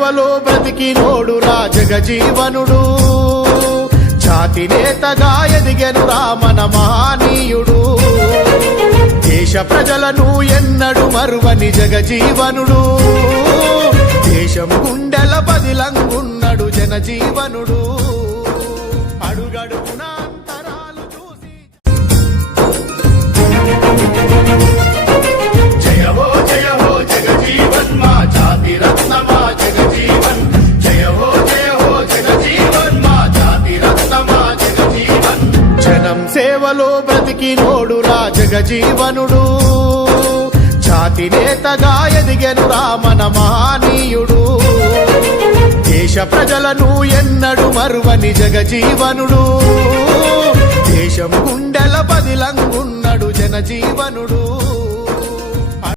సేవలో బ్రతికినోడు జగజీవనుడు జాతి నేతగా ఎదిగెను మన మహనీయుడు దేశ ప్రజలను ఎన్నడు మరువని జగజీవనుడు దేశం గుండెల బదిలంగున్నడు జనజీవనుడు అడుగడుగునా అంతరాలు చూసి జయ హో జగజీవన్ మా జాతి రత్న మా జగజీవన్ జయ హో జగజీవన్ మా జాతి రత్న మా జగజీవన్ జనం సేవలో బ్రతికినోడు జగజీవనుడు జాతి నేతగా ఎదిగెను మన మహనీయుడు దేశ ప్రజలను ఎన్నడు మరువని జగజీవనుడు దేశం గుండెల బదిలంగున్నడు జనజీవనుడు